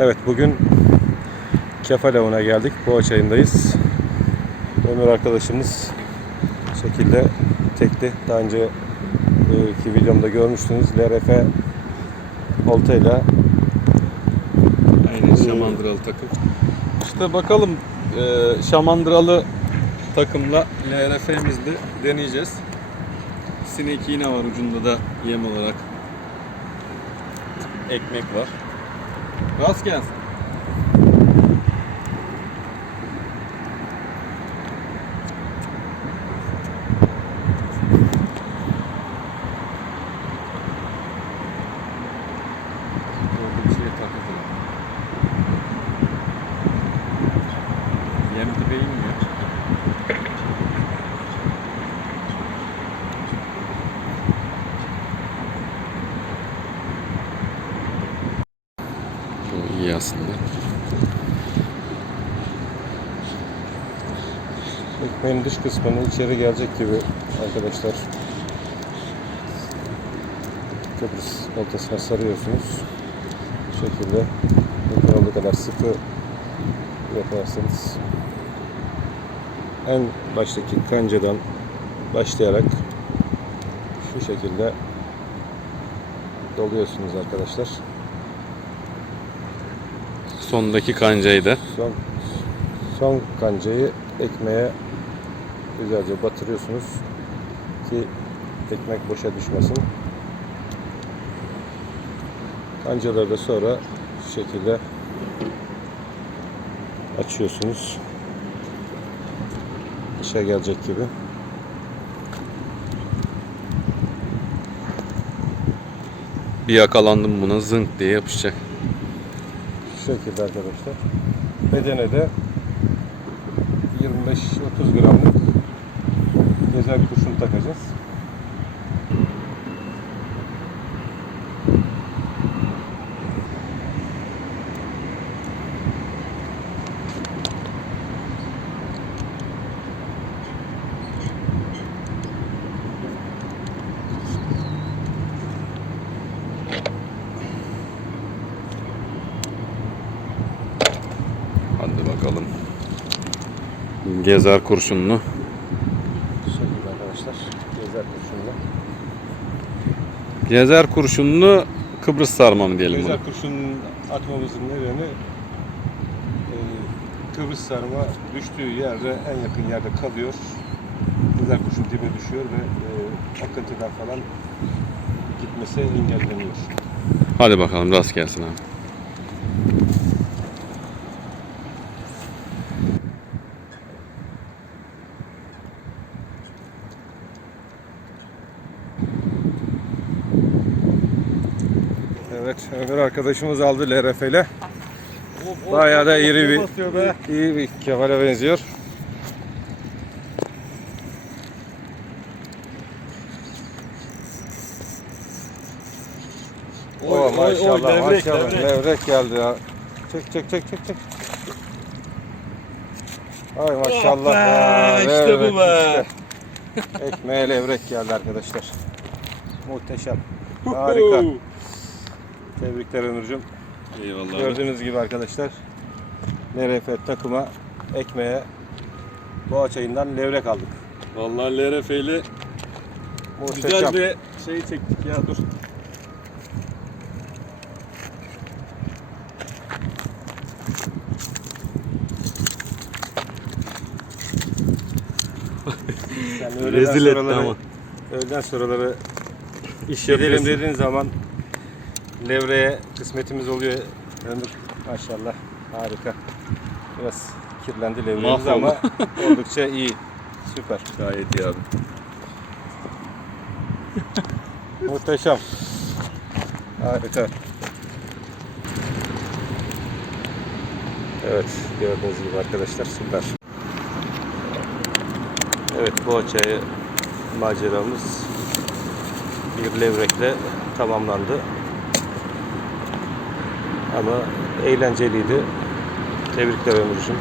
Evet bugün Kefal Avı'na geldik. Boğaç ayındayız. Ömür arkadaşımız şekilde tekli. Daha önce e, ki videomda görmüştünüz. LRF oltayla Aynen şamandıralı takım. İşte bakalım e, şamandıralı takımla LRF'mizle deneyeceğiz. Sinek iğne var ucunda da yem olarak. Ekmek var. Rast gelsin. Orada bir şeye takıldı. Yem dibe inmiyor. Bu iyi aslında. ekmeğin dış kısmını içeri gelecek gibi arkadaşlar. Kıbrıs oltasına sarıyorsunuz. Bu şekilde mümkün olduğu kadar sıkı yaparsanız en baştaki kancadan başlayarak şu şekilde doluyorsunuz arkadaşlar. Sondaki kancayı da Son son kancayı ekmeğe güzelce batırıyorsunuz ki ekmek boşa düşmesin. Kancaları da sonra şu şekilde açıyorsunuz. Dışa gelecek gibi. bir yakalandım buna zınk diye yapışacak. Şekilde arkadaşlar. Bedene de 25-30 gramlık gezer kurşun takacağız. Hadi bakalım. Gezer kurşunlu. Şu şekilde arkadaşlar. Gezer kurşunla. Gezer kurşunlu Kıbrıs sarma mı diyelim? Gezer kurşunun atmamızın nedeni e, Kıbrıs sarma düştüğü yerde en yakın yerde kalıyor. Gezer kurşun dibe düşüyor ve e, akıntıdan falan gitmesi engelleniyor. Hadi bakalım rast gelsin abi. Evet, Ömür arkadaşımız aldı LRF ile. Bayağı da iri bir, iyi bir kefale benziyor. Oh, maşallah, maşallah. Levrek, geldi ya. Çek, çek, çek, çek, çek. Ay maşallah. ya, işte bu levrek be. işte. Ekmeğe levrek geldi arkadaşlar. Muhteşem. Harika. Tebrikler Ömürcüm. Eyvallah. Gördüğünüz gibi arkadaşlar LRF takıma ekmeğe boğa çayından levrek aldık. Vallahi LRF ile Muhteşem. güzel bir şey çektik ya dur. Yani Rezil etti sonraları- ama. Öğleden sonraları İş yapıyorsun. dediğin zaman levreye kısmetimiz oluyor. Ömür maşallah harika. Biraz kirlendi Mahvoldu. ama oldukça iyi. Süper. Gayet iyi abi. Muhteşem. Harika. Evet, gördüğünüz gibi arkadaşlar süper. Evet, bu açayı maceramız bir levrekle tamamlandı. Ama eğlenceliydi. Tebrikler Ömürcüğüm.